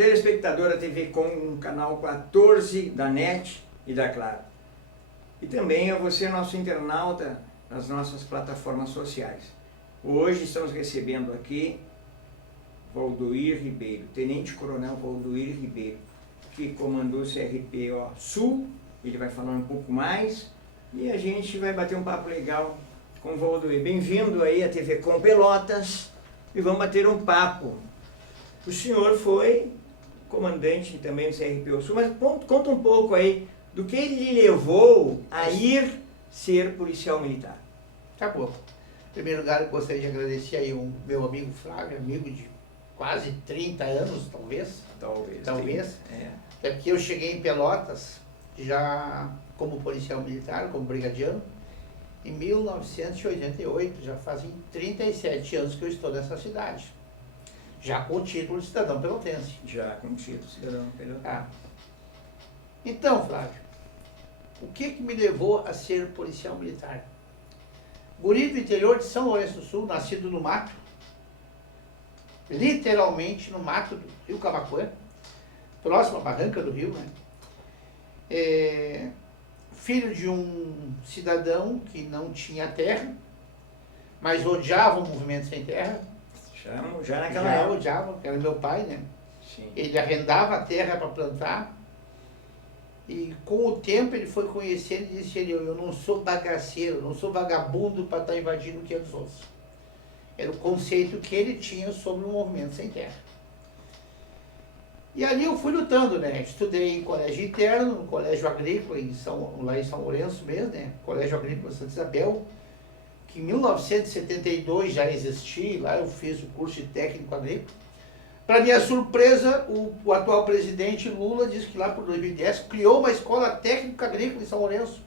telespectador da TV Com, no canal 14 da NET e da Claro. E também a você, nosso internauta, nas nossas plataformas sociais. Hoje estamos recebendo aqui Valdoir Ribeiro, Tenente Coronel Valdoir Ribeiro, que comandou o CRPO Sul. Ele vai falar um pouco mais e a gente vai bater um papo legal com o Valdoir. Bem-vindo aí à TV Com Pelotas e vamos bater um papo. O senhor foi comandante também do CRPO Sul, mas conta um pouco aí do que lhe levou a ir ser policial militar. Tá bom. Em primeiro lugar, eu gostaria de agradecer aí o meu amigo Flávio, amigo de quase 30 anos, talvez. Talvez. Até porque eu cheguei em Pelotas já como policial militar, como brigadiano, em 1988, já fazem 37 anos que eu estou nessa cidade. Já com o título de cidadão pelotense. Já com o título de cidadão pelotense. Então, Flávio, o que me levou a ser policial militar? Guri do interior de São Lourenço do Sul, nascido no mato, literalmente no mato do Rio Camaquã, próximo à barranca do rio, né? Filho de um cidadão que não tinha terra, mas odiava o movimento sem terra. Já naquela época. Odiava, que era meu pai, né? Sim. Ele arrendava a terra para plantar e com o tempo ele foi conhecendo e disse: eu não sou bagaceiro, não sou vagabundo para estar invadindo o que é dos outros. Era o conceito que ele tinha sobre o movimento sem terra. E ali eu fui lutando, né? Estudei em colégio interno, no colégio agrícola, lá em São Lourenço mesmo, né? Colégio Agrícola Santa Isabel, que em 1972 já existia, lá eu fiz o curso de técnico agrícola. Para minha surpresa, o atual presidente Lula disse que lá por 2010 criou uma escola técnica agrícola em São Lourenço.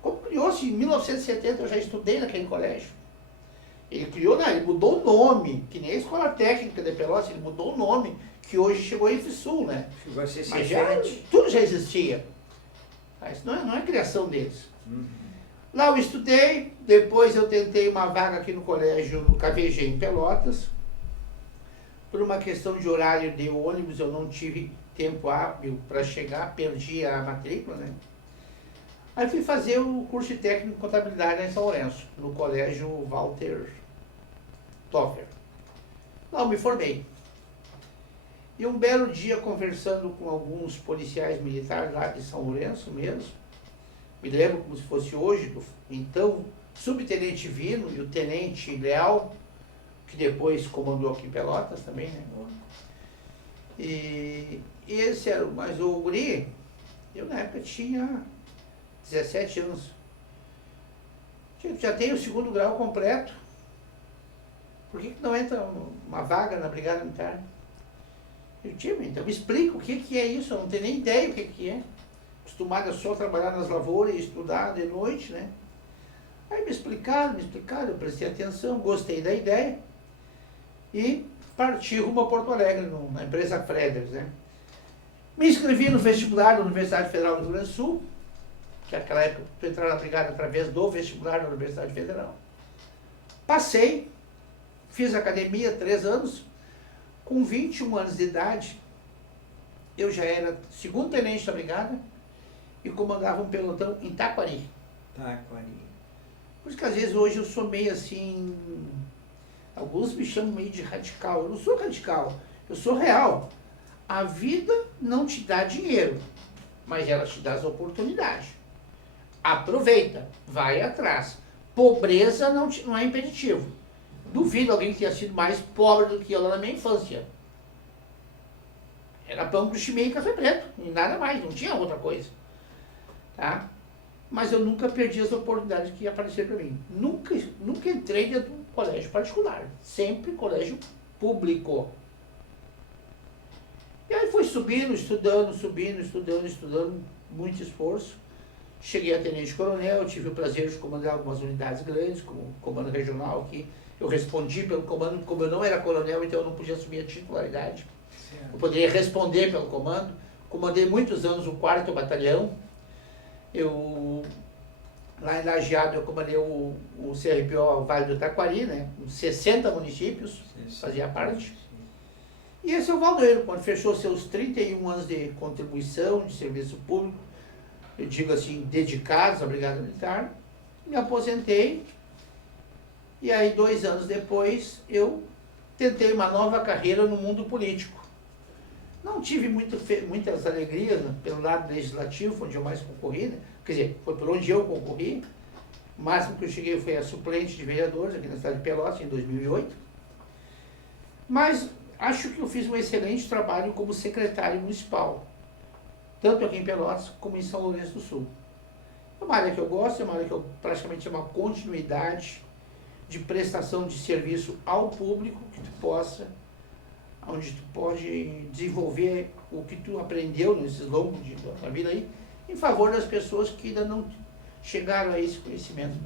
Como criou-se? Em 1970 eu já estudei naquele colégio. Ele criou, não, ele mudou o nome, que nem a escola técnica de Pelotas, ele mudou o nome, que hoje chegou em FSUL, né? Chegou a ser Mas tudo já existia. Mas não é criação deles. Lá eu estudei, depois eu tentei uma vaga aqui no colégio, no KVG em Pelotas. Por uma questão de horário de ônibus, eu não tive tempo hábil para chegar, perdi a matrícula, né? Aí fui fazer o curso de técnico de contabilidade lá em São Lourenço, no colégio Walter Toffer. Lá eu me formei. E um belo dia, conversando com alguns policiais militares lá de São Lourenço mesmo, me lembro como se fosse hoje, do então subtenente Vino e o tenente Leal, que depois comandou aqui em Pelotas também, né? E esse era, mas o guri, eu na época tinha 17 anos. Já tenho o 2º grau completo. Por que não entra uma vaga na Brigada Militar? Eu digo, então me explica o que é isso, eu não tenho nem ideia o que é. Acostumado a só trabalhar nas lavouras e estudar de noite, né? Aí me explicaram, eu prestei atenção, gostei da ideia e parti rumo a Porto Alegre, na empresa Freders, né? Me inscrevi no vestibular da Universidade Federal do Rio Grande do Sul, que naquela época eu entrar na brigada através do vestibular da Universidade Federal. Passei, fiz academia 3 anos, com 21 anos de idade, eu já era 2º tenente da brigada e comandava um pelotão em Taquari. Por isso que às vezes hoje eu sou meio assim, alguns me chamam meio de radical. Eu não sou radical, eu sou real. A vida não te dá dinheiro, mas ela te dá as oportunidades. Aproveita, vai atrás. Pobreza não é impeditivo. Duvido alguém que tenha sido mais pobre do que eu lá na minha infância. Era pão com chimia e café preto, e nada mais, não tinha outra coisa. Tá? Mas eu nunca perdi as oportunidades que apareceram para mim. Nunca entrei dentro de um colégio particular, sempre colégio público. E aí fui subindo, estudando, muito esforço. Cheguei a tenente-coronel, tive o prazer de comandar algumas unidades grandes, como o comando regional aqui. Eu respondi pelo comando, como eu não era coronel, então eu não podia assumir a titularidade. Certo. Eu poderia responder pelo comando. Comandei muitos anos o 4º Batalhão. Lá em Lajeado eu comandei o CRPO Vale do Taquari, né? 60 municípios, fazia parte. E esse é o Valdeiro, quando fechou seus 31 anos de contribuição, de serviço público, eu digo assim, dedicados à Brigada Militar, me aposentei, e aí 2 anos depois eu tentei uma nova carreira no mundo político. Não tive muitas alegrias, né, pelo lado legislativo, onde eu mais concorri, né? Quer dizer, foi por onde eu concorri. O máximo que eu cheguei foi a suplente de vereadores aqui na cidade de Pelotas, em 2008. Mas acho que eu fiz um excelente trabalho como secretário municipal, tanto aqui em Pelotas como em São Lourenço do Sul. É uma área que eu gosto, é uma área que eu praticamente é uma continuidade de prestação de serviço ao público, que tu possa, onde tu pode desenvolver o que tu aprendeu nesses longos dias da vida aí, em favor das pessoas que ainda não chegaram a esse conhecimento.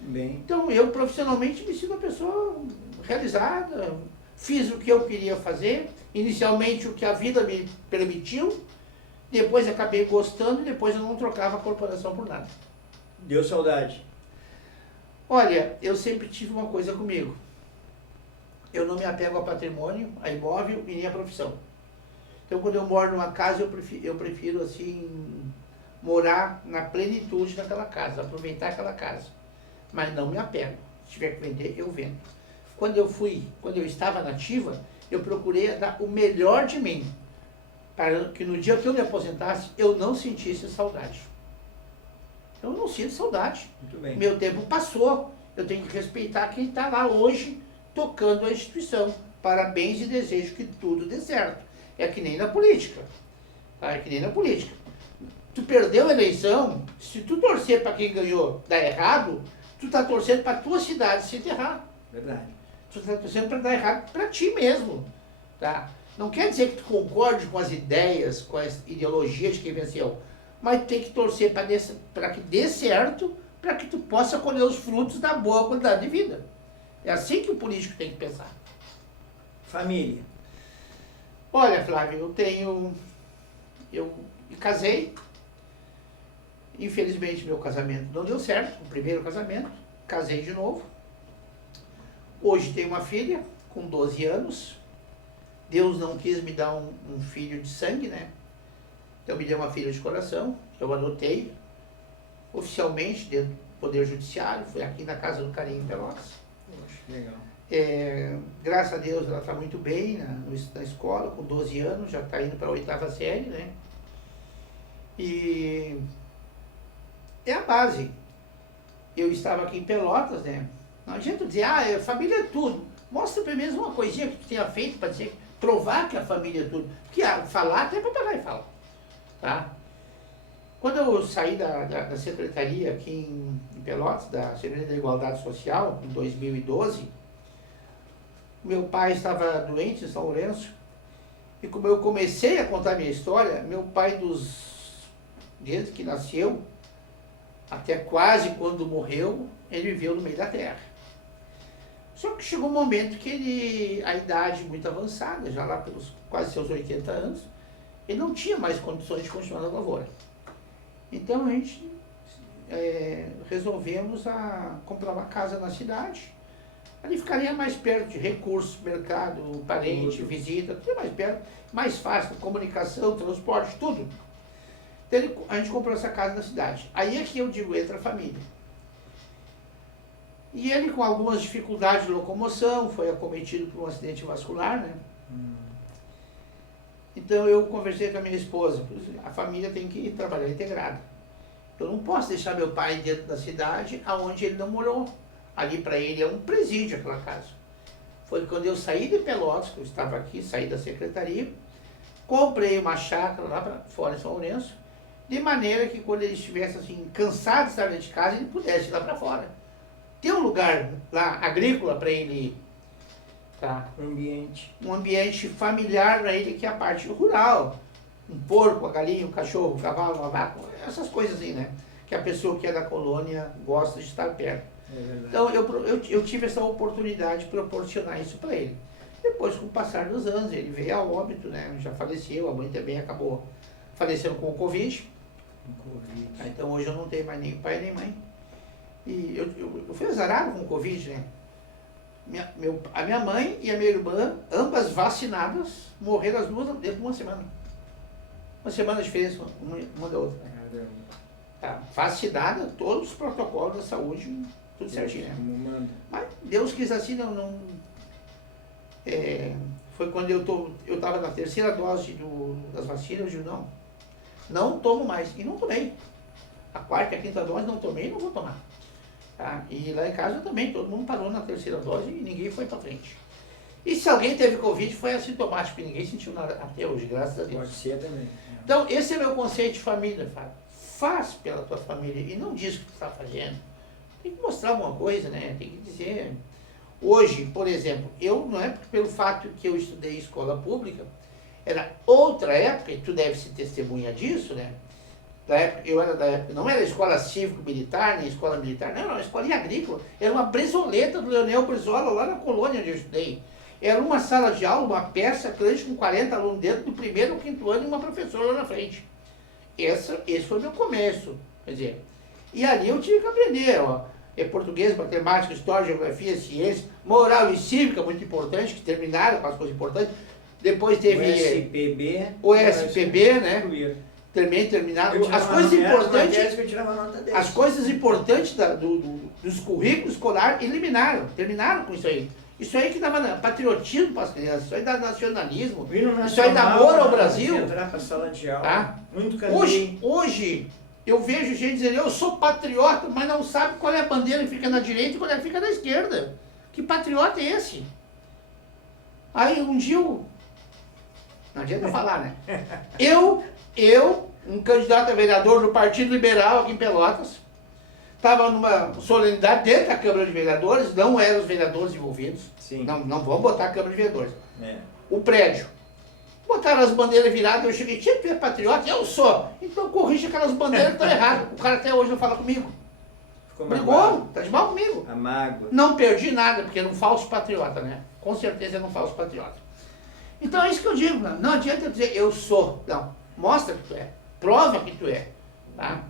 Bem, Então eu profissionalmente me sinto uma pessoa realizada, fiz o que eu queria fazer, inicialmente o que a vida me permitiu, depois acabei gostando e depois eu não trocava a corporação por nada. deu saudade. Olha, eu sempre tive uma coisa comigo. Eu não me apego a patrimônio, a imóvel e nem a profissão. Então quando eu moro numa casa, eu prefiro assim, morar na plenitude daquela casa, aproveitar aquela casa. Mas não me apego. Se tiver que vender, eu vendo. Quando eu estava na ativa, eu procurei dar o melhor de mim, para que no dia que eu me aposentasse, eu não sentisse saudade. Eu não sinto saudade. Muito bem. Meu tempo passou, eu tenho que respeitar quem está lá hoje, tocando a instituição. Parabéns e desejo que tudo dê certo. É que nem na política. Tá? É que nem na política. Tu perdeu a eleição, se tu torcer para quem ganhou dar errado, tu está torcendo para a tua cidade se enterrar. Verdade. Tu está torcendo para dar errado para ti mesmo. Tá? Não quer dizer que tu concorde com as ideias, com as ideologias de quem venceu, mas tem que torcer para que dê certo, para que tu possa colher os frutos da boa qualidade de vida. É assim que o político tem que pensar. Família. Olha, Flávio, eu me casei. Infelizmente meu casamento não deu certo, o primeiro casamento, casei de novo. Hoje tenho uma filha com 12 anos. Deus não quis me dar um filho de sangue, né? Então me deu uma filha de coração, eu adotei oficialmente dentro do Poder Judiciário, foi aqui na Casa do Carinho em Pelotas. Poxa, legal. Graças a Deus ela está muito bem na escola, com 12 anos, já está indo para a 8ª série, né? E é a base. Eu estava aqui em Pelotas, né? Não adianta dizer, família é tudo. Mostra pelo menos uma coisinha que tu tenha feito para dizer, provar que a família é tudo. Porque falar até papagaio e fala. Tá? Quando eu saí da secretaria aqui em Pelotas, da Secretaria da Igualdade Social, em 2012, meu pai estava doente em São Lourenço, e como eu comecei a contar minha história, meu pai, desde que nasceu, até quase quando morreu, ele viveu no meio da terra. Só que chegou um momento que a idade muito avançada, já lá pelos quase seus 80 anos, ele não tinha mais condições de continuar na lavoura. Então a gente resolvemos comprar uma casa na cidade. Ali ficaria mais perto de recursos, mercado, parente, visita, tudo mais perto, mais fácil, comunicação, transporte, tudo. Então a gente comprou essa casa na cidade. Aí é que eu digo, entra a família. E ele, com algumas dificuldades de locomoção, foi acometido por um acidente vascular, né? Então eu conversei com a minha esposa, a família tem que trabalhar integrada. Eu não posso deixar meu pai dentro da cidade onde ele não morou. Ali para ele é um presídio aquela casa. Foi quando eu saí de Pelotas, que eu estava aqui, saí da secretaria, comprei uma chácara lá para fora em São Lourenço, de maneira que quando ele estivesse assim, cansado de estar dentro de casa, ele pudesse ir lá para fora. Ter um lugar lá agrícola para ele ir. Tá? Um ambiente familiar para ele, que é a parte rural. Um porco, uma galinha, um cachorro, um cavalo, uma vaca, essas coisas assim, né? Que a pessoa que é da colônia gosta de estar perto. Então eu tive essa oportunidade de proporcionar isso para ele. Depois, com o passar dos anos, ele veio a óbito, né? Já faleceu, a mãe também acabou falecendo com o Covid. Então hoje eu não tenho mais nem pai nem mãe. E eu fui azarado com o Covid, né? A minha mãe e a minha irmã, ambas vacinadas, morreram as duas dentro de uma semana. Uma semana de diferença uma da outra. Caramba. Tá, vacinada, todos os protocolos da saúde, tudo certinho. Né? Mas Deus quis assim, foi quando eu estava na terceira dose das vacinas, eu digo, não tomo mais. E não tomei. A quarta e a quinta dose não tomei e não vou tomar. Tá? E lá em casa também, todo mundo parou na terceira dose e ninguém foi para frente. E se alguém teve Covid, foi assintomático, ninguém sentiu nada até hoje, graças a Deus. Pode ser também. Então, esse é meu conceito de família, Fábio. Faz pela tua família e não diz o que tu está fazendo. Tem que mostrar alguma coisa, né? Tem que dizer. Hoje, por exemplo, não é pelo fato que eu estudei em escola pública, era outra época, e tu deve ser testemunha disso, né? Não era escola cívico-militar, nem escola militar, não, era uma escolinha agrícola. Era uma bresoleta do Leonel Brizola, lá na colônia onde eu estudei. Era uma sala de aula, uma peça grande com 40 alunos dentro, do primeiro ao quinto ano e uma professora lá na frente. Esse foi o meu começo, quer dizer. E ali eu tive que aprender, português, matemática, história, geografia, ciência, moral e cívica, muito importante, que terminaram com as coisas importantes. Depois teve o SPB, né? Também terminaram. As coisas importantes dos currículos escolares terminaram com isso aí. Isso aí que dava patriotismo para as crianças, isso aí dá nacionalismo, isso aí dá amor ao Brasil. Entrar para a sala de aula, tá? muito Hoje, eu vejo gente dizendo, eu sou patriota, mas não sabe qual é a bandeira que fica na direita e qual é que fica na esquerda. Que patriota é esse? Aí um dia não adianta falar, né? Um candidato a vereador do Partido Liberal aqui em Pelotas, estava numa solenidade dentro da Câmara de Vereadores, não eram os vereadores envolvidos. Sim. Não vamos botar a Câmara de Vereadores. É. O prédio. Botaram as bandeiras viradas, eu cheguei, tu é patriota? Eu sou. Então corrige aquelas bandeiras que estão erradas. O cara até hoje não fala comigo. Brigou, tá de mal comigo. A mágoa. Não perdi nada, porque era um falso patriota, né? Com certeza era um falso patriota. Então é isso que eu digo, não adianta eu dizer eu sou. Não, mostra que tu é. Prova que tu é. Tá?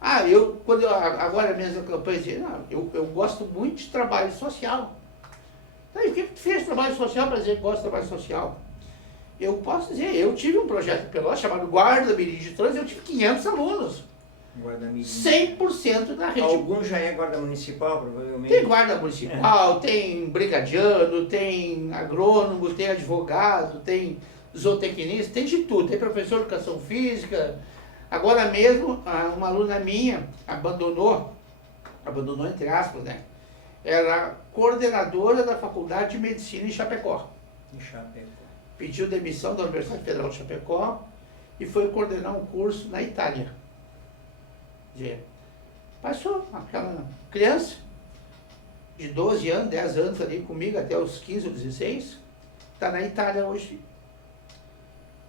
Agora mesmo que eu pensei, eu gosto muito de trabalho social. Então, e o que tu fez trabalho social para dizer que gosta de trabalho social? Eu posso dizer, eu tive um projeto em Pelotas chamado Guarda Mirim de Trânsito, eu tive 500 alunos. Guarda Mirim. 100% da rede. Algum já é guarda municipal, provavelmente. Tem guarda municipal, tem brigadiano, tem agrônomo, tem advogado, tem zootecnista, tem de tudo. Tem professor de educação física. Agora mesmo, uma aluna minha abandonou entre aspas, né? Era coordenadora da Faculdade de Medicina em Chapecó. Pediu demissão da Universidade Federal de Chapecó e foi coordenar um curso na Itália. Passou aquela criança de 12 anos, 10 anos ali comigo até os 15 ou 16, está na Itália hoje.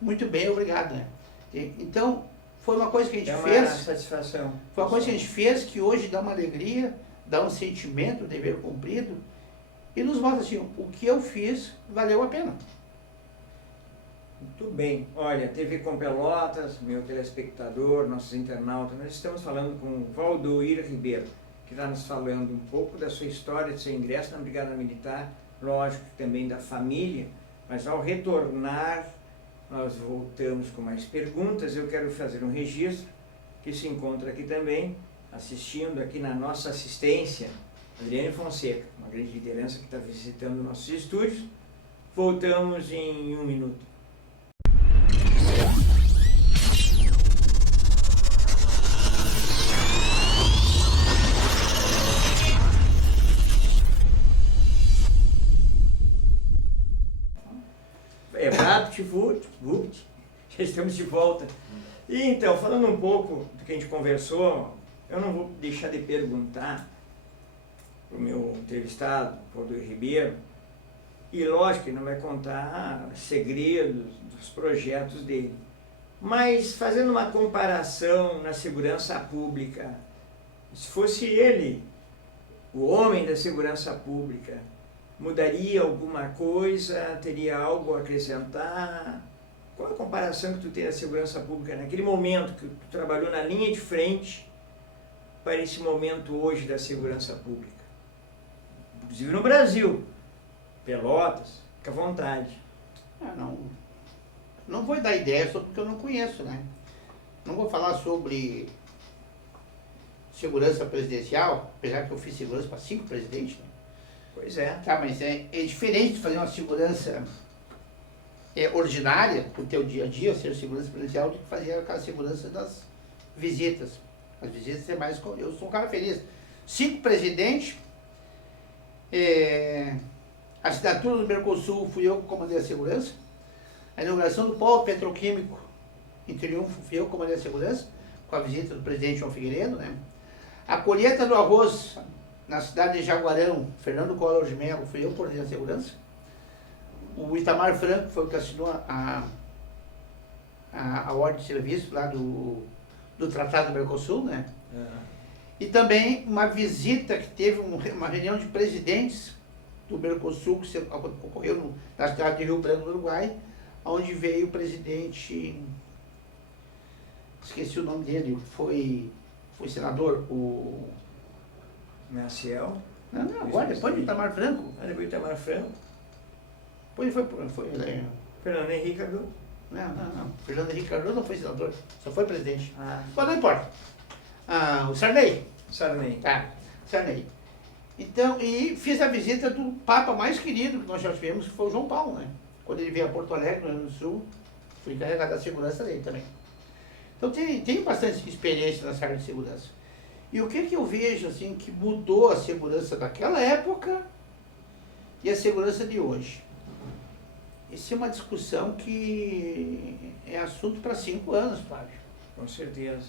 Muito bem, obrigado, né? Então, foi uma coisa que a gente fez. Uma satisfação. Foi uma coisa que a gente fez que hoje dá uma alegria, dá um sentimento, um dever cumprido, e nos mostra assim, o que eu fiz valeu a pena. Muito bem. Olha, TV Com Pelotas, meu telespectador, nossos internautas, nós estamos falando com o Valdoir Ribeiro, que está nos falando um pouco da sua história, do seu ingresso na Brigada Militar, lógico que também da família, mas ao retornar, nós voltamos com mais perguntas. Eu quero fazer um registro, que se encontra aqui também, assistindo aqui na nossa assistência, Adriane Fonseca, uma grande liderança que está visitando nossos estúdios. Voltamos em 1 minuto. Já estamos de volta. E então, falando um pouco do que a gente conversou, eu não vou deixar de perguntar para o meu entrevistado, Valdoir Ribeiro, e lógico que ele não vai contar segredos dos projetos dele, mas fazendo uma comparação na segurança pública, se fosse ele, o homem da segurança pública, mudaria alguma coisa, teria algo a acrescentar? Qual a comparação que tu tem da segurança pública naquele momento que tu trabalhou na linha de frente para esse momento hoje da segurança pública? Inclusive no Brasil. Pelotas, fica à vontade. Não vou dar ideia sobre o que eu não conheço, né? Não vou falar sobre segurança presidencial, apesar que eu fiz segurança para 5 presidentes, né? Pois é. Tá, mas é diferente de fazer uma segurança ordinária, pro teu dia a dia, ser segurança presidencial, do que fazer aquela segurança das visitas. As visitas é mais... Eu sou um cara feliz. 5 presidentes, a assinatura do Mercosul fui eu que comandei a segurança, a inauguração do polo petroquímico em Triunfo fui eu que comandei a segurança, com a visita do presidente João Figueiredo, né? A colheita do arroz na cidade de Jaguarão, Fernando Collor de Mello, fui eu que coordenei a segurança. O Itamar Franco foi o que assinou a ordem de serviço lá do Tratado do Mercosul, né? E também uma visita que teve uma reunião de presidentes do Mercosul, que ocorreu na cidade de Rio Branco, no Uruguai, onde veio o presidente, esqueci o nome dele, foi senador, o... Maciel. Não, agora, depois do Itamar Franco. Depois do Itamar Franco. Depois foi Fernando Henrique Cardoso. Não. Fernando Henrique Cardoso não foi senador, só foi presidente. Ah. Mas não importa. O Sarney. Sarney. Tá, Sarney. Então, e fiz a visita do Papa mais querido que nós já tivemos, que foi o João Paulo, né? Quando ele veio a Porto Alegre, no Rio Grande do Sul, fui encarregado da segurança dele também. Então, tenho bastante experiência nessa área de segurança. E o que eu vejo, assim, que mudou a segurança daquela época e a segurança de hoje? Isso é uma discussão que é assunto para 5 anos, Flávio. Com certeza.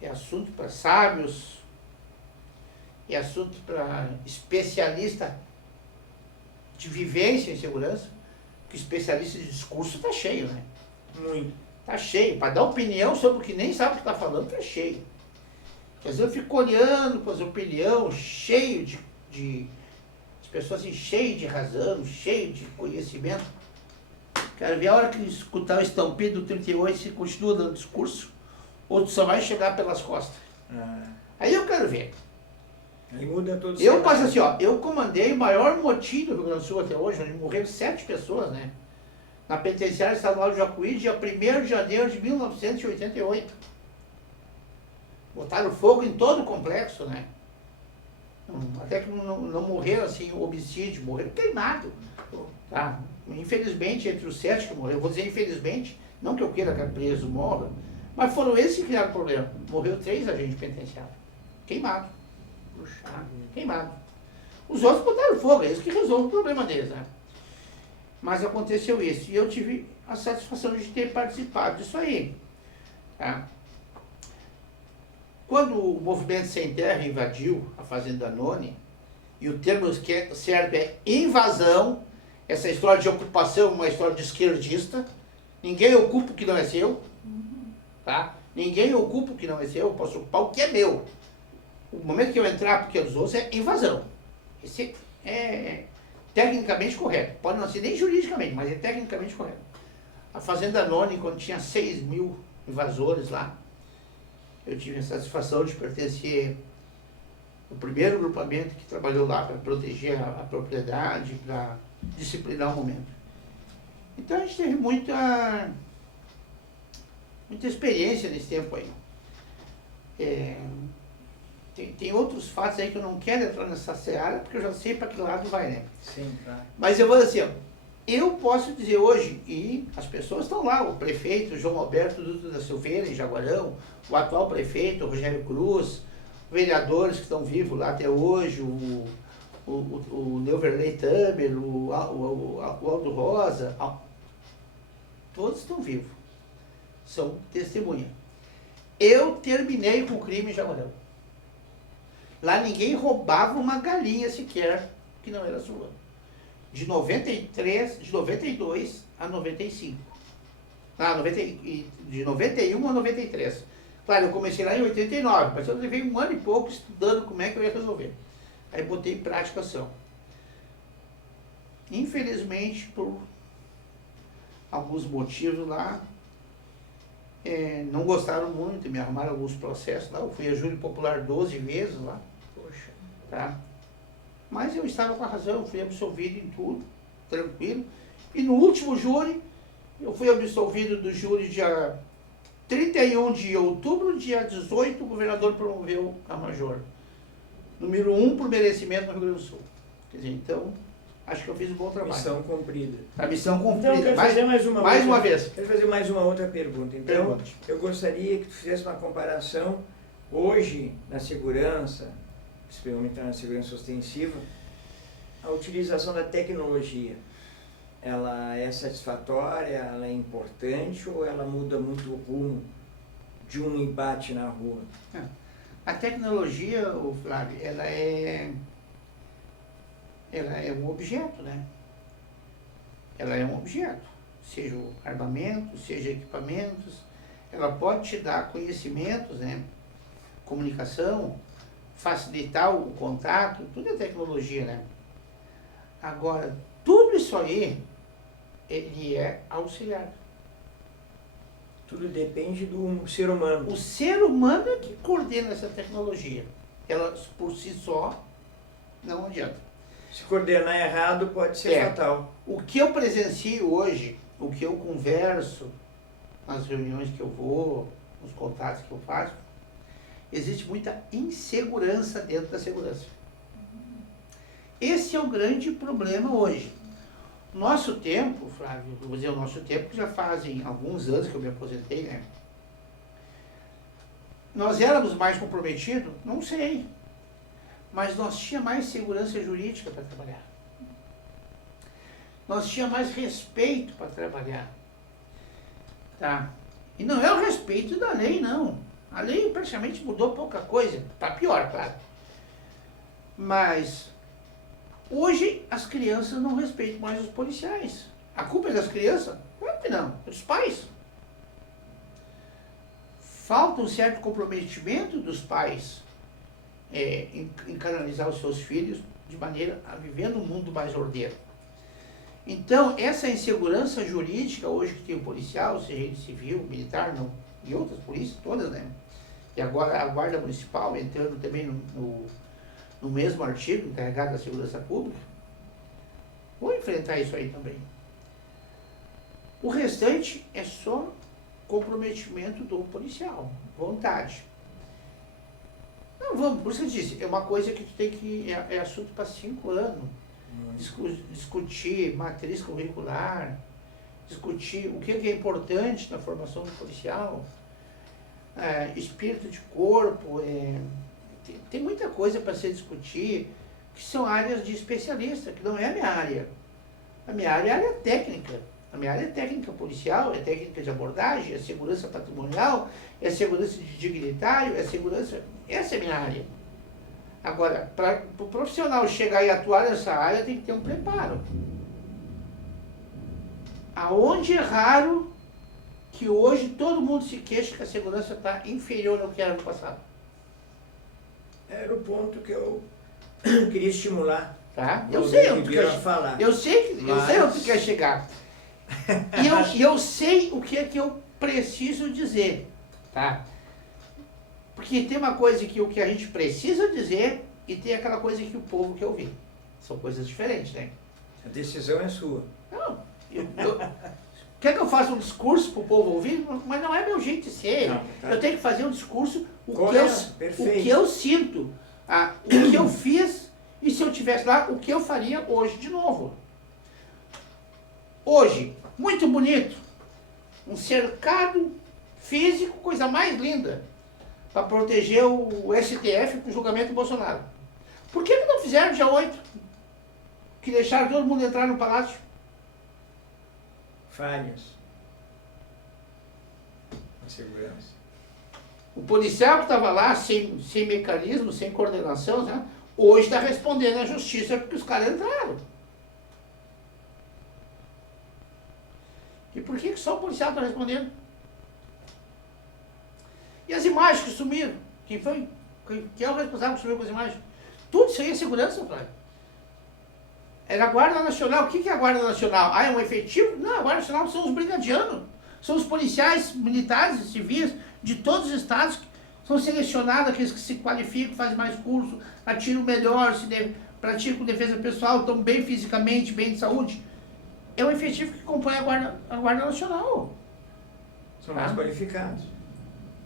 É assunto para sábios, é assunto para especialista de vivência em segurança, porque especialista de discurso está cheio, né? Muito. Está cheio. Para dar opinião sobre o que nem sabe o que está falando, está cheio. Às vezes eu fico olhando com as opiniões, cheio de pessoas assim, cheio de razão, cheio de conhecimento. Quero ver a hora que escutar o estampido do 38, se continua dando discurso, ou tu só vai chegar pelas costas. Aí eu quero ver. Aí muda todo o Eu passo assim, ó, eu comandei o maior motim do Rio Grande do Sul até hoje, onde morreram 7 pessoas, né? Na penitenciária estadual de Jacuí, dia 1º de janeiro de 1988. Botaram fogo em todo o complexo, né? Até que não morreram assim, homicídio, morreram queimados. Tá? Infelizmente, entre os 7 que morreram, vou dizer infelizmente, não que eu queira que preso morra, mas foram esses que criaram o problema. Morreu 3 agentes penitenciários. Queimado. Tá? Queimado. Os outros botaram fogo, é isso que resolve o problema deles, né? Mas aconteceu isso. E eu tive a satisfação de ter participado disso aí. Tá? Quando o movimento Sem Terra invadiu a Fazenda Noni, e o termo certo é invasão, essa história de ocupação é uma história de esquerdista, ninguém ocupa o que não é seu, tá? Ninguém ocupa o que não é seu, eu posso ocupar o que é meu. O momento que eu entrar porque é dos outros é invasão. Esse é tecnicamente correto, pode não ser nem juridicamente, mas é tecnicamente correto. A Fazenda Noni, quando tinha 6 mil invasores lá, eu tive a satisfação de pertencer ao primeiro grupamento que trabalhou lá para proteger a propriedade, para disciplinar o momento. Então a gente teve muita experiência nesse tempo aí. Tem outros fatos aí que eu não quero entrar nessa seara, porque eu já sei para que lado vai, né? Sim, claro. Mas eu vou dizer assim, ó, eu posso dizer hoje, e as pessoas estão lá, o prefeito João Alberto Dutra da Silveira, em Jaguarão, o atual prefeito Rogério Cruz, vereadores que estão vivos lá até hoje, o Neuverley Tamer, o Aldo Rosa, todos estão vivos, são testemunha. Eu terminei com o crime em Jaguarão. Lá ninguém roubava uma galinha sequer que não era sua. De 92 a 95. De 91 a 93. Claro, eu comecei lá em 89, mas eu levei 1 ano e pouco estudando como é que eu ia resolver. Aí botei em prática a ação. Infelizmente, por alguns motivos lá, não gostaram muito, me arrumaram alguns processos lá. Eu fui a júri popular 12 vezes lá. Poxa. Tá? Mas eu estava com a razão, fui absolvido em tudo. tranquilo. E no último júri, eu fui absolvido do júri dia 31 de outubro, dia 18 o governador promoveu a major. Número 1 por merecimento no Rio Grande do Sul. Quer dizer, então, acho que eu fiz um bom trabalho. Missão cumprida. A missão cumprida. Então, eu quero fazer mais uma vez. Quero fazer mais uma outra pergunta. Então, Pergunte. eu gostaria que tu fizesse uma comparação hoje na segurança, especialmente na segurança ostensiva, a utilização da tecnologia. Ela é satisfatória, ela é importante ou ela muda muito o rumo de um embate na rua? A tecnologia, Flávio, ela é um objeto, né? Ela é um objeto, seja o armamento, seja equipamentos, ela pode te dar conhecimentos, né? Comunicação, facilitar o contato, tudo é tecnologia, né? Agora, tudo isso aí, ele é auxiliar. Tudo depende do ser humano. O ser humano é que coordena essa tecnologia. Ela, por si só, não adianta. Se coordenar errado, pode ser fatal. O que eu presencio hoje, o que eu converso nas reuniões que eu vou, nos contatos que eu faço, existe muita insegurança dentro da segurança. Esse é o grande problema hoje. Nosso tempo, Flávio, vou dizer o nosso tempo, que já fazem alguns anos que eu me aposentei, né? Nós éramos mais comprometidos? Não sei. Mas nós tínhamos mais segurança jurídica para trabalhar. Nós tínhamos mais respeito para trabalhar. Tá? E não é o respeito da lei, não. A lei praticamente mudou pouca coisa. Para pior, claro. Mas hoje as crianças não respeitam mais os policiais. A culpa é das crianças? Claro que não, é dos pais. Falta um certo comprometimento dos pais em canalizar os seus filhos de maneira a viver num mundo mais ordeiro. Então, essa insegurança jurídica hoje que tem o policial, seja ele civil, militar, não, e outras polícias todas, né? E agora a Guarda Municipal entrando também no mesmo artigo, encarregado da segurança pública, vou enfrentar isso aí também. O restante é só comprometimento do policial, vontade. Não, vamos, por isso que eu disse, é uma coisa que tu tem que, é assunto para 5 anos. Discutir matriz curricular, discutir o que é importante na formação do policial, espírito de corpo, tem muita coisa para se discutir, que são áreas de especialista, que não é a minha área. A minha área é a área técnica. A minha área é técnica policial, é técnica de abordagem, é segurança patrimonial, é segurança de dignitário, é segurança... Essa é a minha área. Agora, para o profissional chegar e atuar nessa área, tem que ter um preparo. Aonde é raro que hoje todo mundo se queixa que a segurança está inferior ao que era no passado. Era o ponto que eu queria estimular. Tá? Eu sei onde tu quer falar. Eu sei onde tu quer chegar. E eu sei o que é que eu preciso dizer. Tá? Porque tem uma coisa que o que a gente precisa dizer e tem aquela coisa que o povo quer ouvir. São coisas diferentes, né? A decisão é sua. Não, quer que eu faça um discurso para o povo ouvir? Mas não é meu jeito de ser. Não, tá. Eu tenho que fazer um discurso, o Perfeito. que eu sinto, o que eu fiz, e se eu estivesse lá, o que eu faria hoje de novo. Hoje, muito bonito, um cercado físico, coisa mais linda, para proteger o STF do julgamento do Bolsonaro. Por que não fizeram dia 8? Que deixaram todo mundo entrar no palácio? Falhas na segurança. O policial que estava lá, sem mecanismo, sem coordenação, né, hoje está respondendo à justiça porque os caras entraram. E por que só o policial está respondendo? E as imagens que sumiram? Quem foi? Quem é o responsável que sumiu com as imagens? Tudo isso aí é segurança, Flávio. Era a Guarda Nacional. O que é a Guarda Nacional? É um efetivo? Não, a Guarda Nacional são os brigadianos. São os policiais militares e civis de todos os estados que são selecionados, aqueles que se qualificam, fazem mais curso, atiram melhor, praticam defesa pessoal, estão bem fisicamente, bem de saúde. é o efetivo que compõe a Guarda Nacional. São mais qualificados.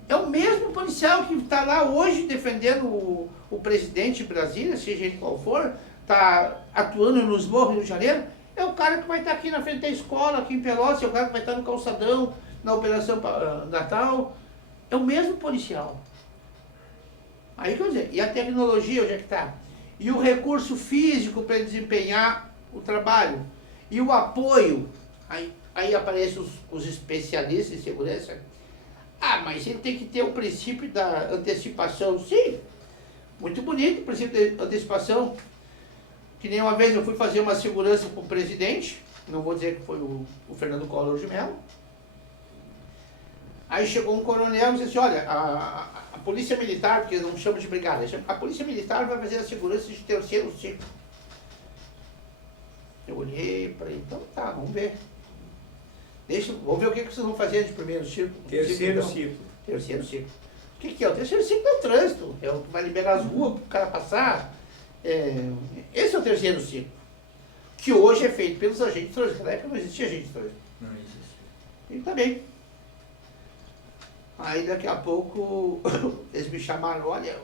É o mesmo policial que está lá hoje defendendo o presidente de Brasília, seja ele qual for, está atuando nos morros do Rio de Janeiro, é o cara que vai estar aqui na frente da escola, aqui em Pelotas, é o cara que vai estar no calçadão, na Operação Natal, é o mesmo policial. Aí, quer dizer, e a tecnologia, onde é que está? E o recurso físico para desempenhar o trabalho, e o apoio, aí aparecem os especialistas em segurança. Ah, mas ele tem que ter o princípio da antecipação. Sim, muito bonito o princípio da antecipação. Que nem uma vez eu fui fazer uma segurança para o presidente, não vou dizer que foi o Fernando Collor de Mello. Aí chegou um coronel e disse assim, olha, a polícia militar, porque não chama de brigada, a polícia militar vai fazer a segurança de terceiro ciclo. Eu olhei para ele, então tá, vamos ver. Vamos ver o que vocês vão fazer de primeiro ciclo. Terceiro ciclo. Terceiro ciclo. O que é? O terceiro ciclo é o trânsito. É o que vai liberar as ruas para o cara passar. Esse é o terceiro ciclo. Que hoje é feito pelos agentes de trânsito. Na época não existia agente de trânsito. Não existe. E tá bem. Aí daqui a pouco eles me chamaram, olha,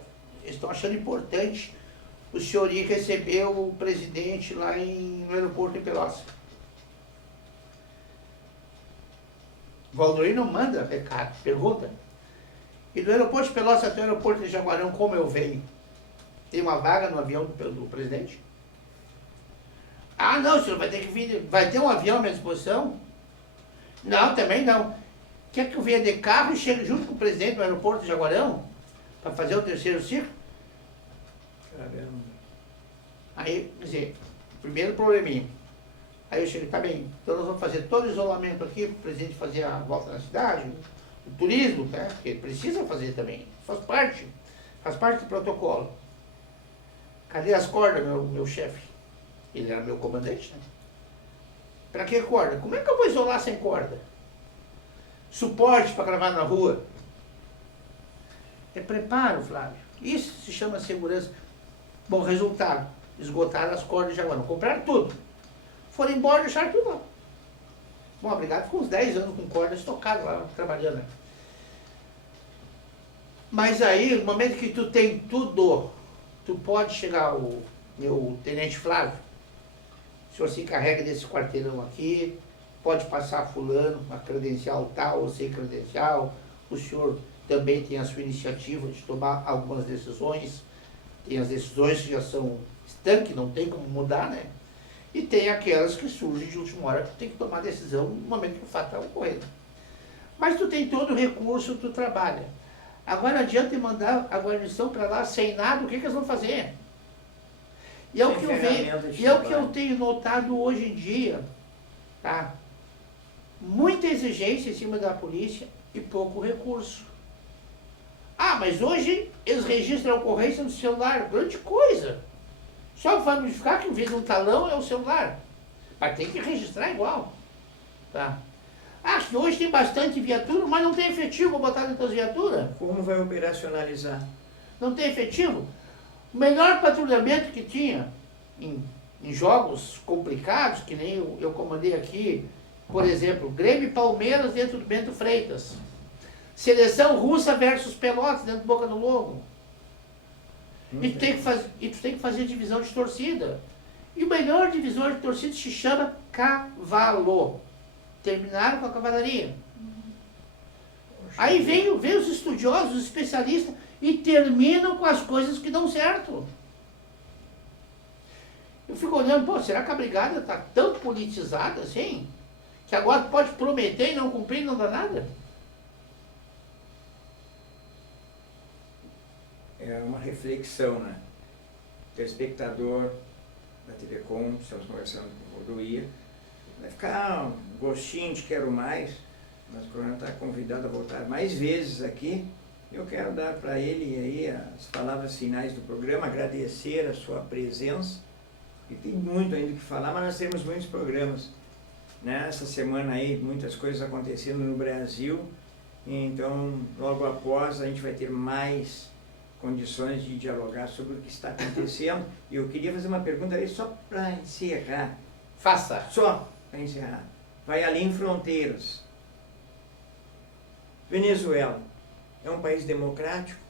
eles estão achando importante o senhor ir receber o presidente lá no aeroporto em Pelotas. Valdoir não manda recado, pergunta. E do aeroporto de Pelotas até o aeroporto de Jaguarão, como eu venho? Tem uma vaga no avião do presidente? Ah, não, senhor, vai ter que vir. Vai ter um avião à minha disposição? Não, também não. Quer que eu venha de carro e chegue junto com o presidente no aeroporto de Jaguarão? Para fazer o terceiro ciclo? Caramba. Aí, quer dizer, primeiro probleminha. Aí eu cheguei, tá bem, então nós vamos fazer todo o isolamento aqui para o presidente fazer a volta na cidade, o turismo, né? Porque ele precisa fazer também, faz parte do protocolo. Cadê as cordas, meu chefe? Ele era meu comandante, né? Para que corda? Como é que eu vou isolar sem corda? Suporte para gravar na rua. É preparo, Flávio. Isso se chama segurança. Bom, resultado, esgotaram as cordas de Jaguarão, compraram tudo. Foram embora e deixaram tudo lá. Bom, a brigada ficou uns 10 anos com corda estocada lá, trabalhando, né? Mas aí, no momento que tu tem tudo, tu pode chegar o meu tenente Flávio, o senhor se encarrega desse quarteirão aqui, pode passar fulano, a credencial tal ou sem credencial, o senhor também tem a sua iniciativa de tomar algumas decisões, tem as decisões que já são estanques, não tem como mudar, né? E tem aquelas que surgem de última hora que tu tem que tomar decisão no momento que o fato está ocorrendo. Mas tu tem todo o recurso, tu trabalha. Agora adianta mandar a guarnição para lá sem nada, o que eles vão fazer? E é o que eu tenho notado hoje em dia, tá? Muita exigência em cima da polícia e pouco recurso. Ah, mas hoje eles registram a ocorrência no celular, grande coisa. Só vai modificar que em vez de um talão é o celular. Mas tem que registrar igual. Tá? Ah, que hoje tem bastante viatura, mas não tem efetivo para botar dentro das viaturas. Como vai operacionalizar? Não tem efetivo. O melhor patrulhamento que tinha em jogos complicados, que nem eu comandei aqui, por exemplo, Grêmio e Palmeiras dentro do Bento Freitas. Seleção russa versus Pelotas dentro do Boca do Lobo. E tu tem que fazer divisão de torcida. E o melhor divisor de torcida se chama cavalo. Terminaram com a cavalaria. Aí vem os estudiosos, os especialistas, e terminam com as coisas que dão certo. Eu fico olhando, pô, será que a brigada está tão politizada assim? Que agora pode prometer e não cumprir e não dá nada? É uma reflexão, né? Telespectador da TV Com, estamos conversando com o Valdoir, vai ficar um gostinho de quero mais, mas o Coronel está convidado a voltar mais vezes aqui. Eu quero dar para ele aí as palavras finais do programa, agradecer a sua presença, e tem muito ainda o que falar, mas nós temos muitos programas, né? Essa semana aí, muitas coisas acontecendo no Brasil, então logo após a gente vai ter mais condições de dialogar sobre o que está acontecendo. E eu queria fazer uma pergunta aí só para encerrar. Faça. Só para encerrar, vai além fronteiras. Venezuela é um país democrático?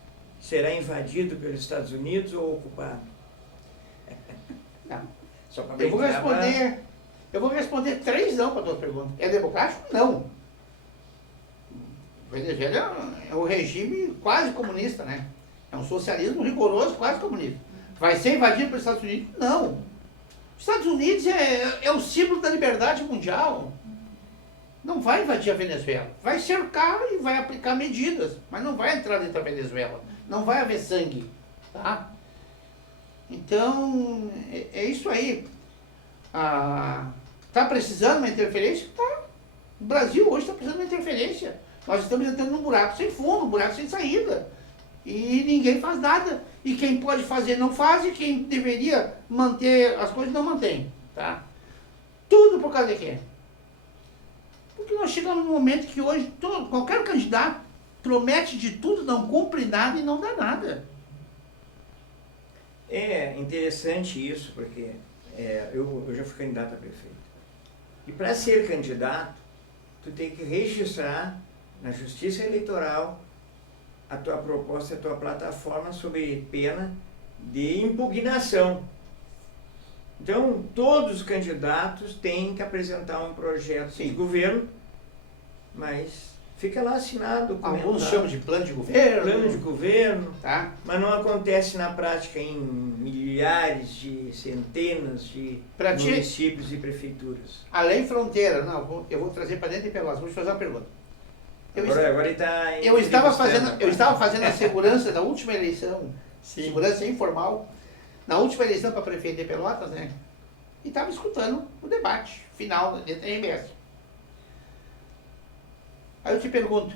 Será invadido pelos Estados Unidos ou ocupado? Não. Só para Eu vou responder 3 não para a tua pergunta. É democrático? Não. Venezuela é um regime quase comunista, né? É um socialismo rigoroso, quase comunista. Vai ser invadido pelos Estados Unidos? Não. Os Estados Unidos é o símbolo da liberdade mundial. Não vai invadir a Venezuela. Vai cercar e vai aplicar medidas, mas não vai entrar dentro da Venezuela. Não vai haver sangue, tá? Então, é isso aí. Tá precisando de uma interferência? Tá. O Brasil hoje está precisando de uma interferência. Nós estamos entrando num buraco sem fundo, um buraco sem saída. E ninguém faz nada. E quem pode fazer não faz, e quem deveria manter as coisas não mantém, tá? Tudo por causa de quê? Porque nós chegamos num momento que hoje qualquer candidato promete de tudo, não cumpre nada e não dá nada. É interessante isso, porque eu já fui candidato a prefeito. E para ser candidato, tu tem que registrar na Justiça Eleitoral a tua proposta, a tua plataforma, sob pena de impugnação. Então, todos os candidatos têm que apresentar um projeto de governo, mas fica lá assinado. Alguns chamam de plano de governo. Plano de governo, tá? Mas não acontece na prática em milhares de centenas de municípios e prefeituras. Além fronteira, não, eu vou trazer para dentro de Pelotas, vou te fazer uma pergunta. Agora ele está... Eu estava fazendo a segurança na última eleição, segurança informal, na última eleição para prefeito de Pelotas, né? E estava escutando o debate final dentro da RBS. Aí eu te pergunto,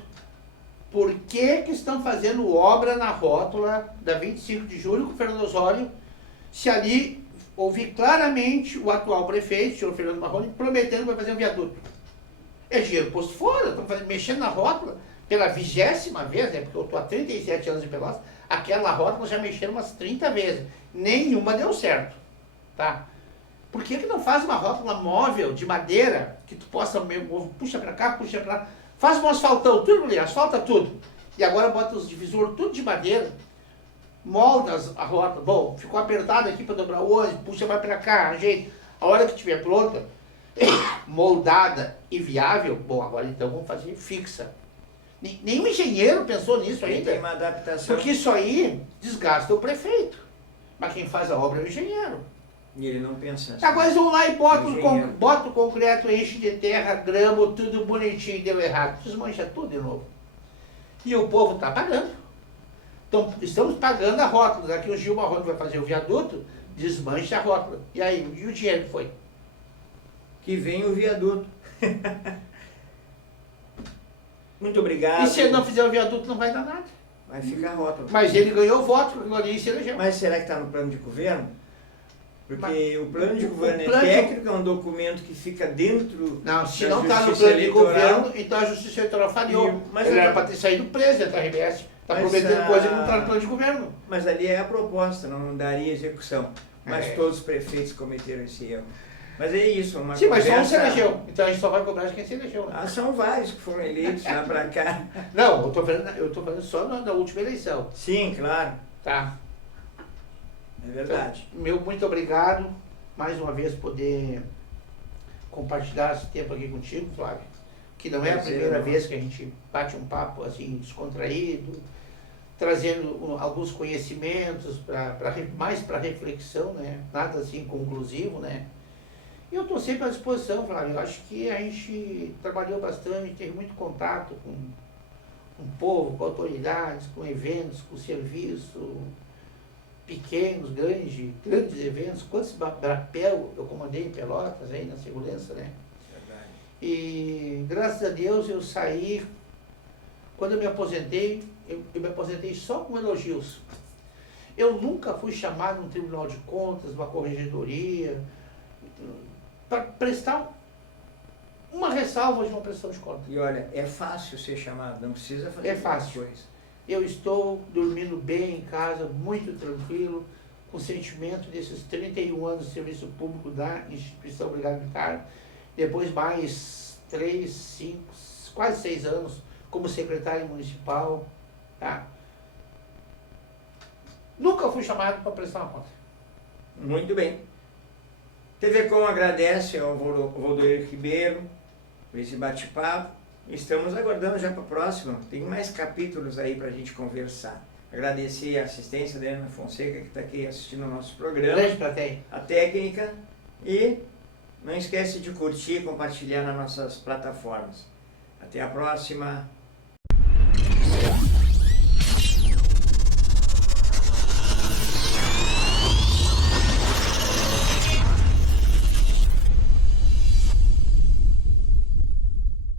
por que estão fazendo obra na rótula da 25 de julho com o Fernando Osório, se ali ouvi claramente o atual prefeito, o senhor Fernando Marrone, prometendo que vai fazer um viaduto? É dinheiro posto fora, estão mexendo na rótula pela 20ª vez, né? Porque eu estou há 37 anos em Pelotas, aquela rótula já mexeram umas 30 vezes, nenhuma deu certo, tá? Por que não faz uma rótula móvel de madeira, que tu possa, puxa para cá, puxa para lá, faz um asfaltão, tudo ali, asfalta tudo, e agora bota os divisores tudo de madeira, molda a rótula, bom, ficou apertado aqui para dobrar o ônibus, puxa, vai para cá, ajeita, a hora que estiver pronta, moldada e viável, bom, agora então vamos fazer fixa. Nenhum engenheiro pensou nisso ainda. Tem uma adaptação. Porque isso aí desgasta o prefeito. Mas quem faz a obra é o engenheiro. E ele não pensa assim. Agora eles vão lá e botam o concreto, enche de terra, grama, tudo bonitinho, deu errado. Desmancha tudo de novo. E o povo está pagando. Então, estamos pagando a rótula. Daqui o Gil Marrone vai fazer o viaduto, desmancha a rótula. E aí, e o dinheiro que foi? Que vem o viaduto. Muito obrigado. E se ele não fizer o viaduto, não vai dar nada. Vai ficar rótulo. Mas ele ganhou voto, porque ele se elegeu. Mas será que está no plano de governo? Porque Mas o plano de governo é técnico, é um documento que fica dentro. Não, se da não está no Justiça plano de Eleitoral. governo, então a Justiça Eleitoral falhou. Mas Ele era para ter saído preso dentro da RBS. Está prometendo coisa que não está no plano de governo. Mas ali é a proposta, não daria execução. Mas todos os prefeitos cometeram esse erro. Mas é isso, uma Sim, mas só um conversa... se elegeu. Então a gente só vai cobrar de quem se elegeu. Né? São vários que foram eleitos lá para cá. Não, eu estou falando só na última eleição. Sim, claro. Tá. É verdade. Então, meu muito obrigado. Mais uma vez poder compartilhar esse tempo aqui contigo, Flávio. Que não é a primeira vez que a gente bate um papo assim descontraído, trazendo alguns conhecimentos mais para reflexão, né? Nada assim conclusivo, né? E eu estou sempre à disposição, Flávio. Eu acho que a gente trabalhou bastante, teve muito contato com o povo, com autoridades, com eventos, com serviço, pequenos, grandes eventos. Quantos brapel eu comandei em Pelotas aí na segurança, né? Verdade. E graças a Deus eu saí, quando eu me aposentei, eu me aposentei só com elogios. Eu nunca fui chamado no Tribunal de Contas, uma corregedoria, para prestar uma ressalva de uma prestação de contas. E olha, é fácil ser chamado, não precisa fazer fácil. coisas. Eu estou dormindo bem em casa, muito tranquilo, com o sentimento desses 31 anos de serviço público da instituição Brigada Militar, depois mais 3, 5, quase 6 anos como secretário municipal, tá? Nunca fui chamado para prestar uma conta. Muito bem. TV Com agradece ao Valdoir Ribeiro por esse bate-papo. Estamos aguardando já para a próxima. Tem mais capítulos aí para a gente conversar. Agradecer a assistência da Ana Fonseca, que está aqui assistindo o nosso programa. Grande plateia. A técnica. E não esquece de curtir e compartilhar nas nossas plataformas. Até a próxima.